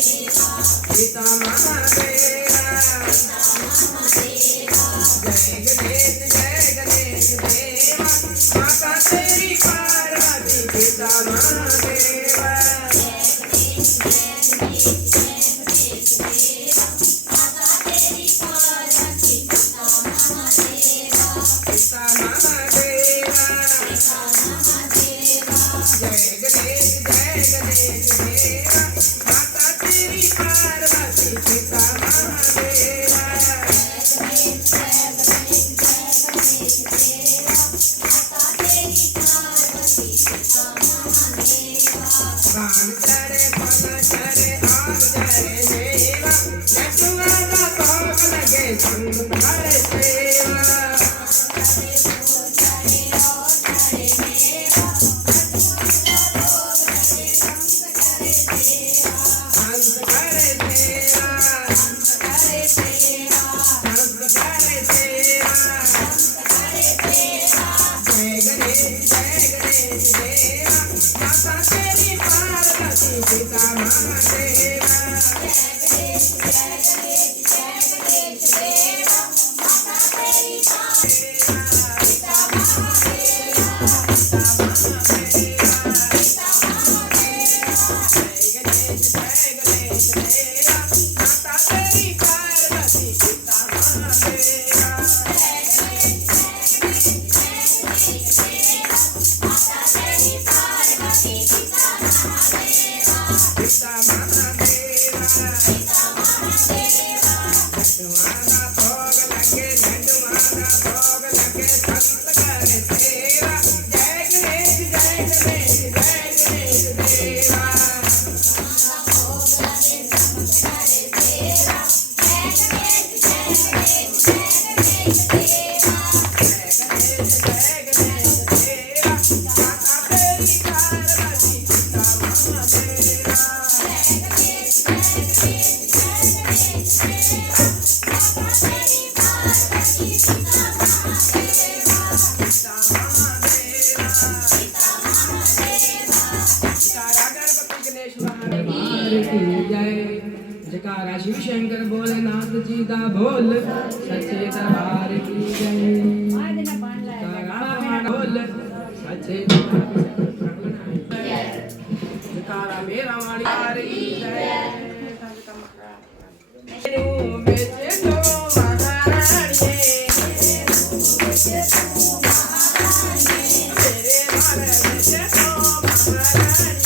पिता महादेवा जय गणेश देवा माता तेरी पार्वती पिता महादेवा पिता महादेवा जय गणेश देवा माता तेरी पार्वती पिता महादेवा बाण चढ़े पन चढ़े और जय देवा नटुआ भोग लगे संग करे सेवा हंस करे सेवा हंस करे सेवा जय गणेश देवा माता तेरी पार्वती पिता महादेवा माता तेरी पार्वती पिता महादेवा पिता महादेवा नटुआना भोग लगे संत करे सेवा जय गणेश देवा जयकारा शिव शंकर भोलेनाथ जी दा बोल सच्चे दरबार की जय जयकारा बोल सच्चे जयकारा मेरा वाणी की जय बेचे तो महारानी तेरे मारे बेचे तो महारानी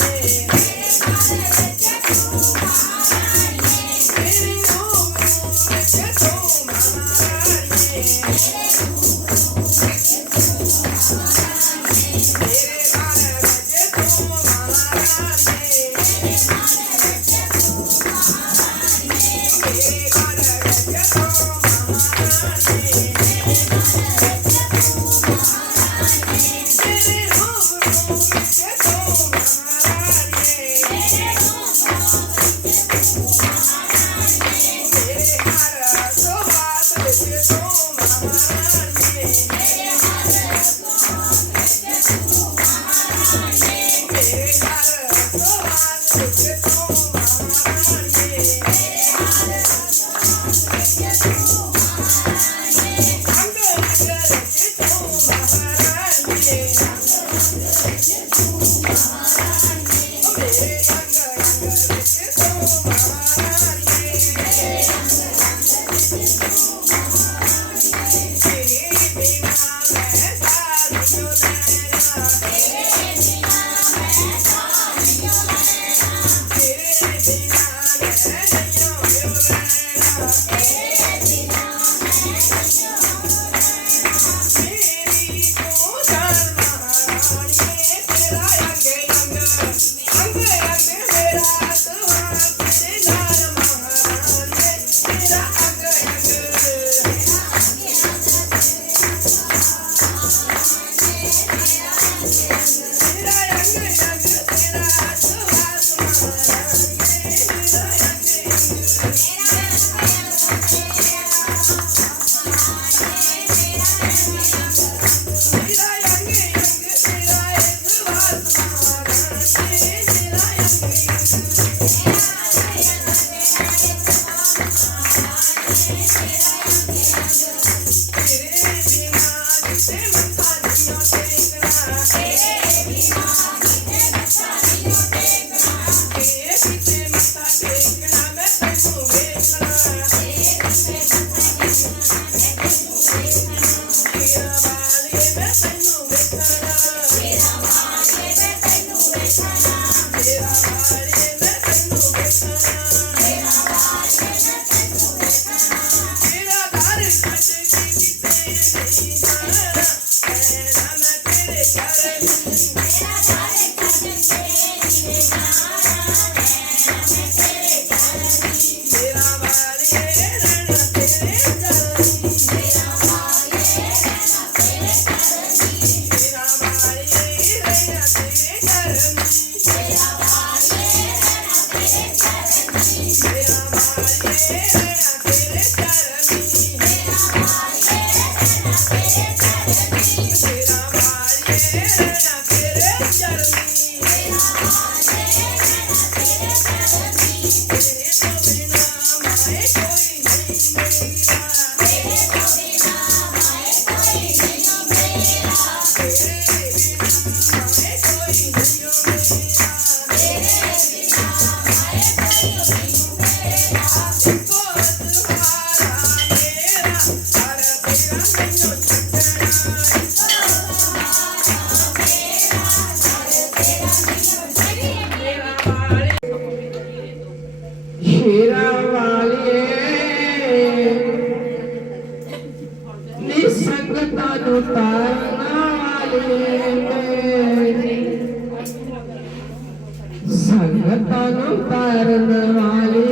संगतनु तारण वाली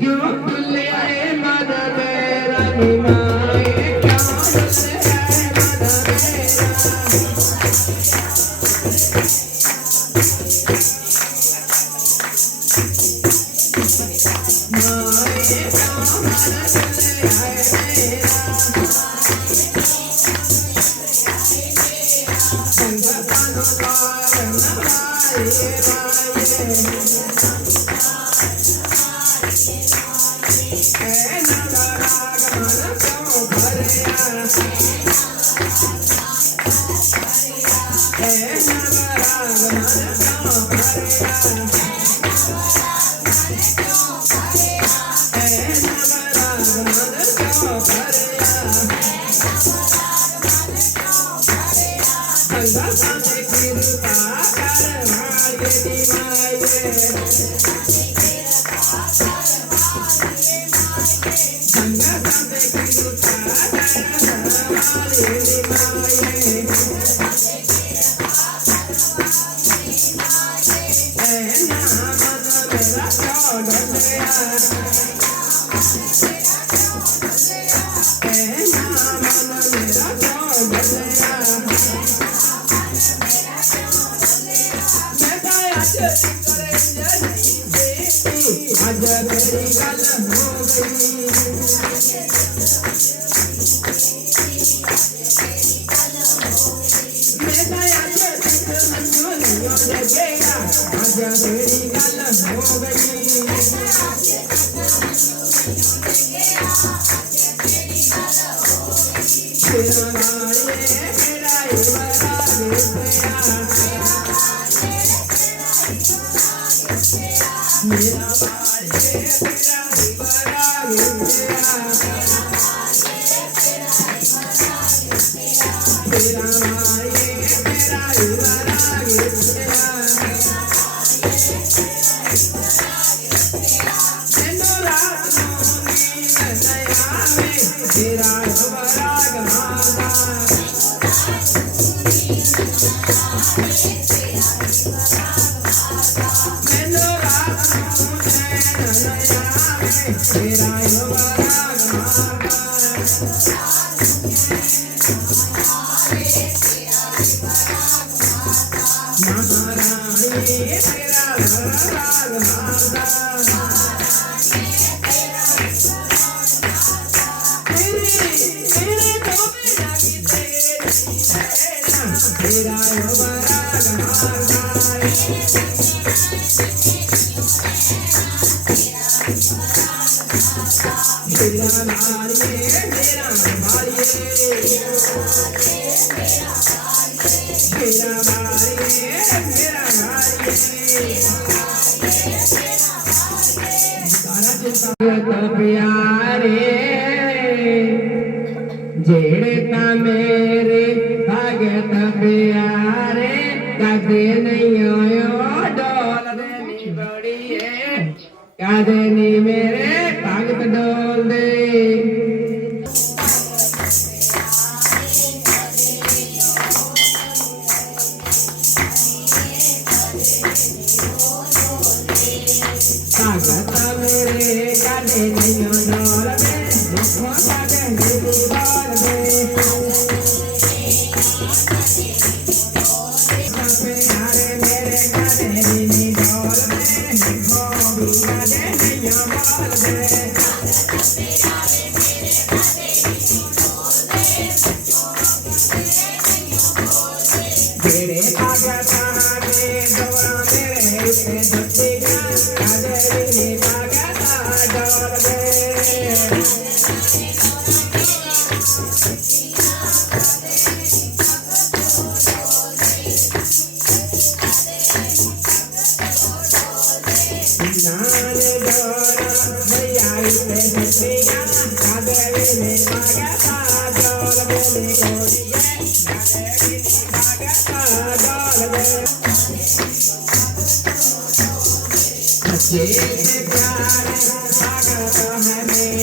क्यों तुले मन मेरा निमाए क्यों तुले तेरे भागता में दौड़ा मेरे से धरती का काजरी भागता डोल में नाने डोरा भैया पे धरतिया काजरी भागता डोल में कोड़िए काजरी भागता डोल में बच्चे से प्यारे स्वागत है मेरे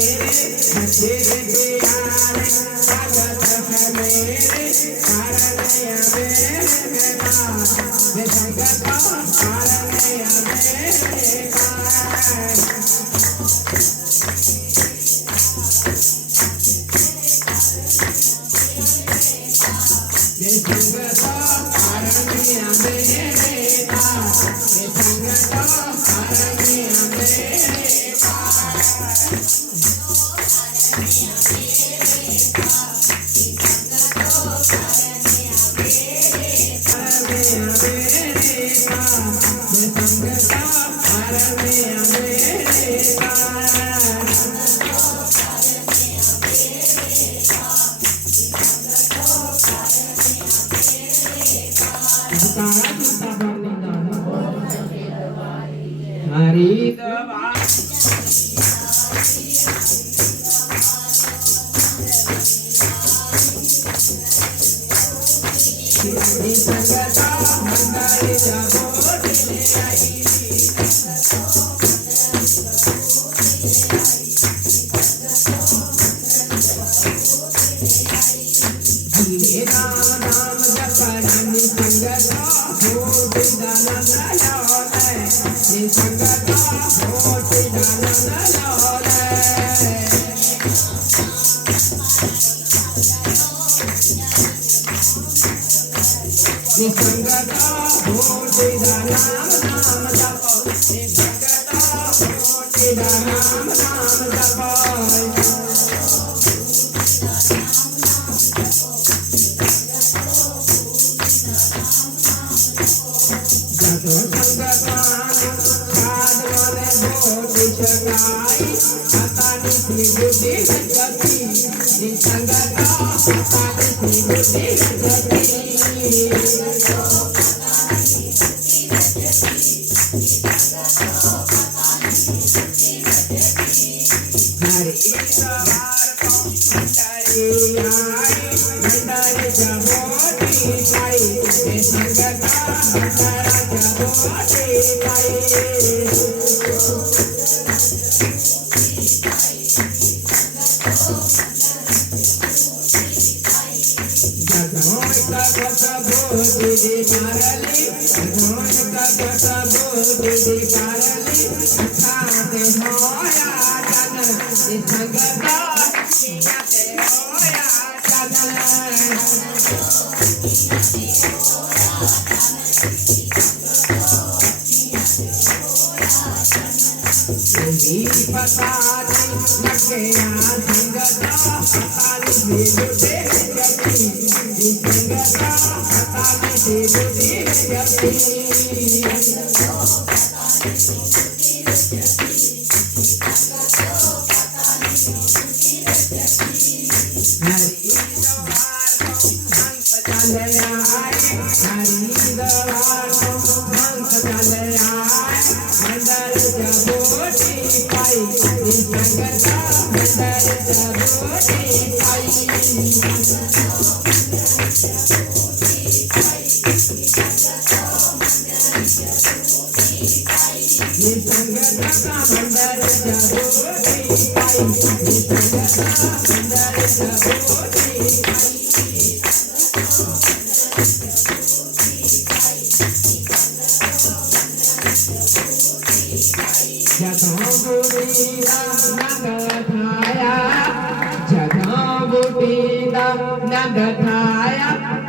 बच्चे से प्यारे स्वागत है मेरे कारणया मेरे पास वे संगत कारणया मेरे पास वे संगत कारणया मेरे पास वे संगत कारणया मेरे पास हरि दवा संगता मंगल जागो दिले आई धीरे नाम नाम जपनानि संगता हो विदाना लाले नि संगता हो विदाना लाले नि संगता हो विदाना नाम जप नि संगता हो विदाना नाम जप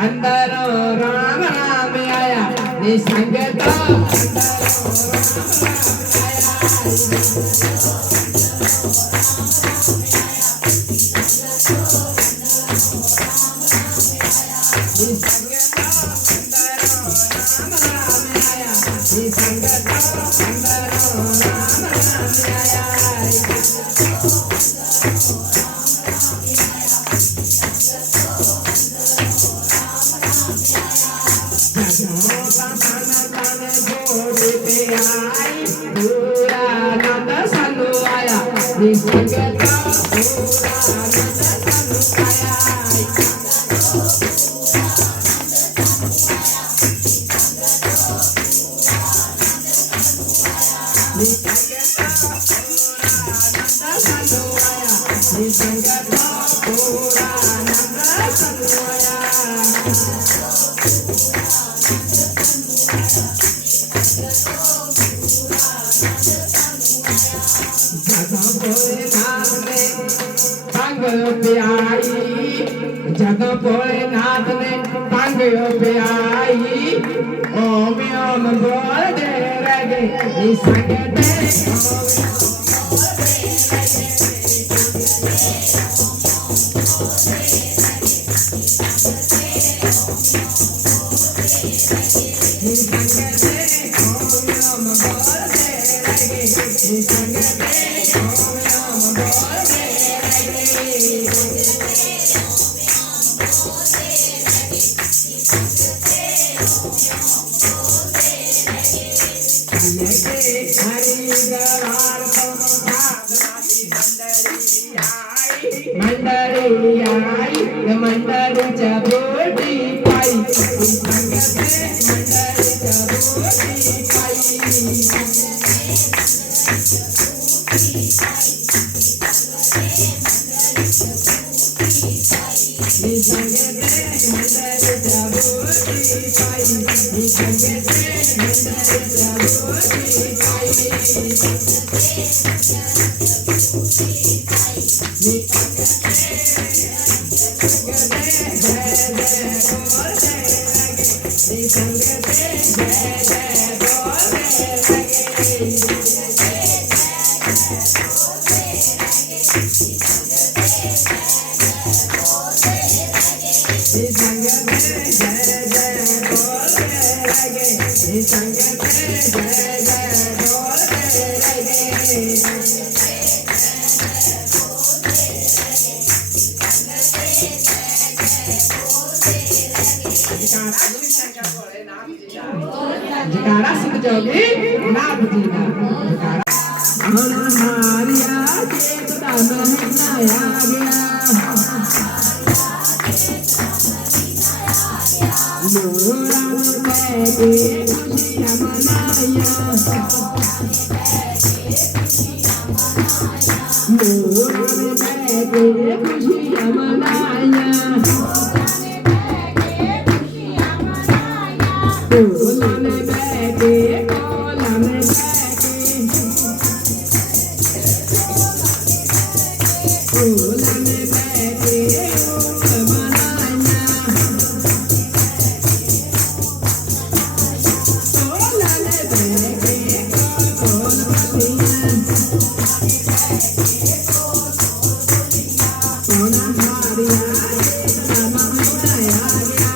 अंदर राम राम आया निसंगता अंदर जग भोलेनाथ ने तंग प्याई ओम ओम बोल दे रगे संग दे जकारा सिंह जोगी नाथ जी का जकारा अनहारिया चेत दान मनाया गया मोरा बैठे खुशियां मनाया मोरा बैठे खुशियां मनाया कोला में बैठे कोला में बैठे कोला में बैठे मनाया कोला में बैठे कोल बतिया कोना हारिया नाम मनाया गया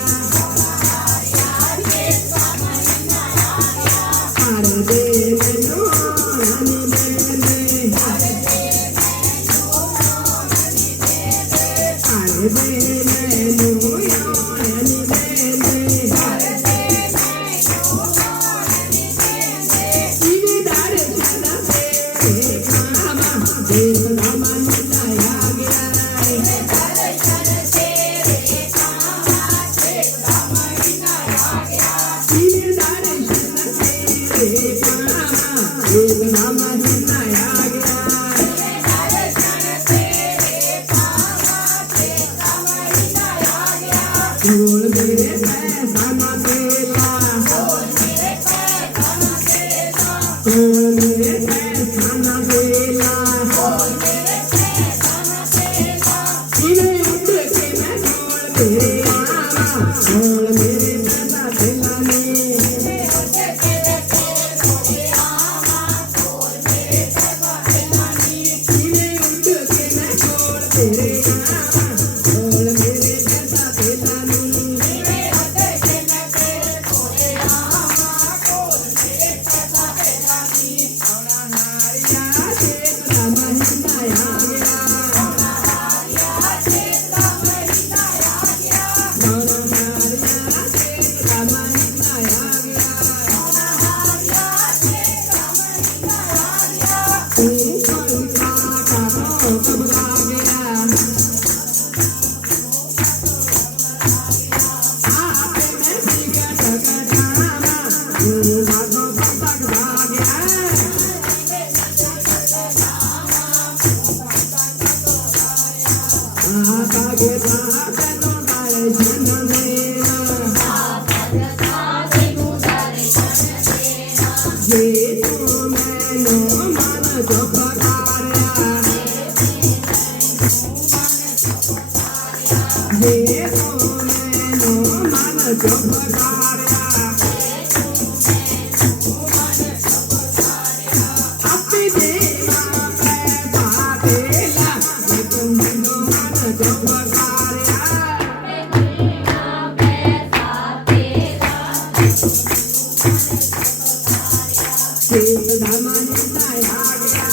खेत धामा हिंदा आ गया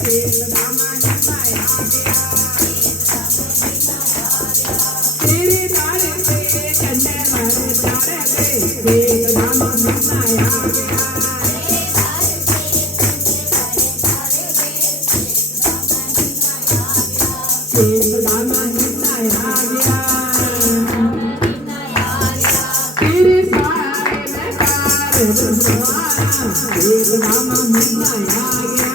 खेत धामा हिंदा आ गया तेरे तारे पे चन्ने वाले तारे पे खेत धामा हिंदा आ गया खेत धामा हिंदा आ गया तेरे सारे में तारे खेत धामा हिंदा आ गया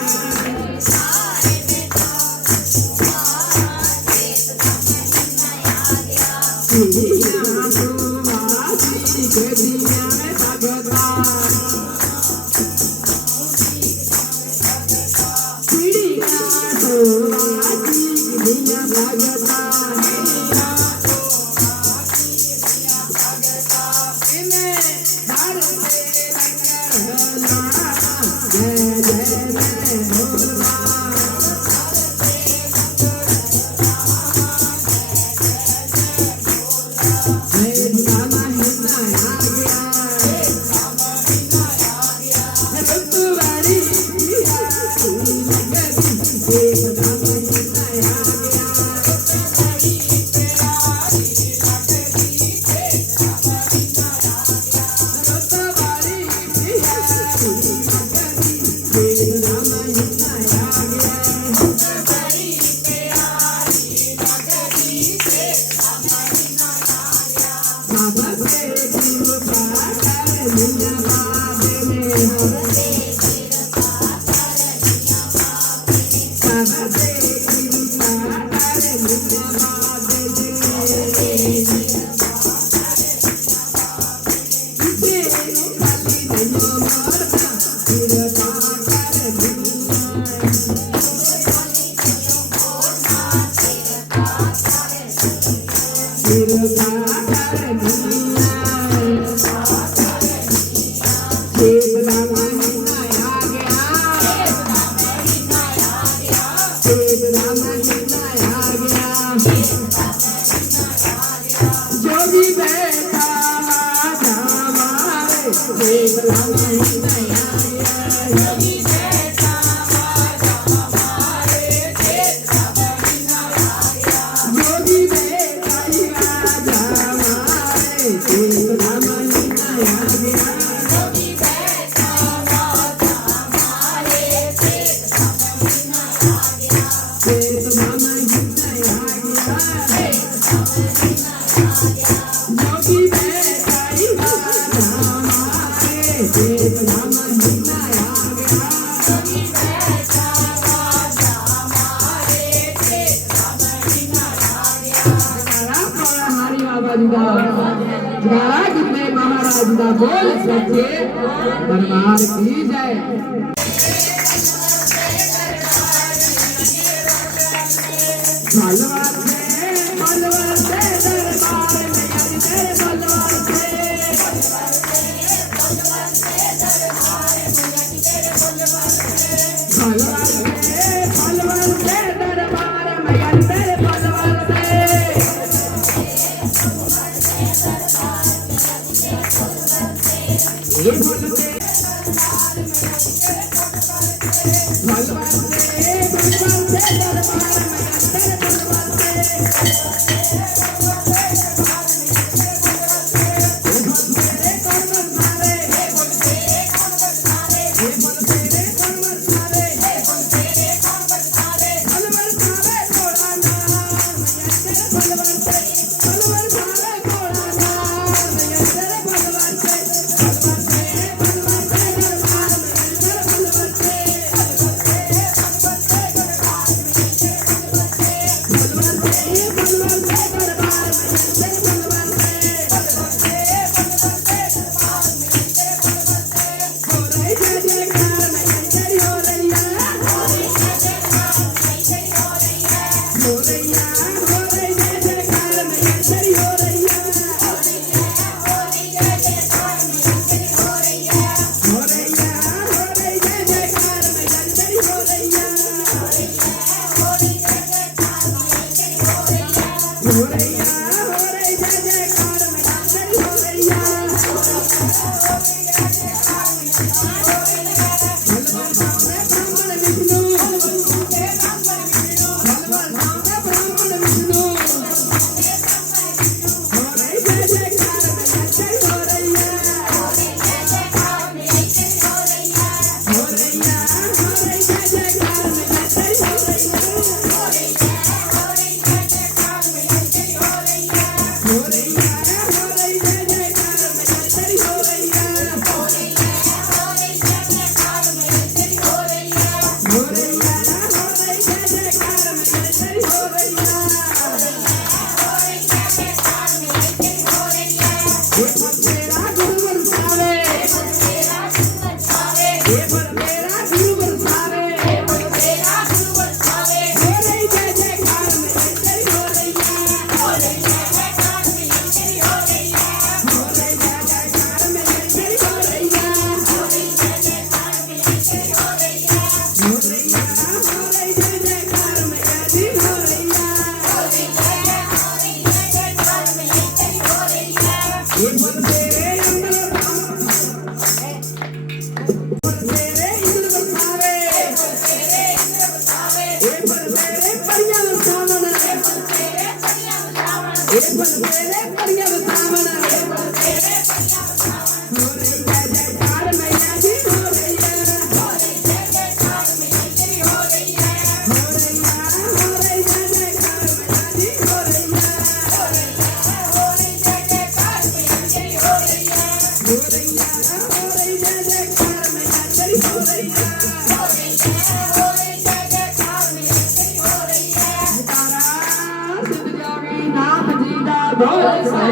महाराज का बोल सके दरबार की जय। बलवान से दरबार में तेरे बलवान से दरबार में तेरे बलवान से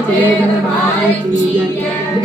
सच्चे दरबार की जय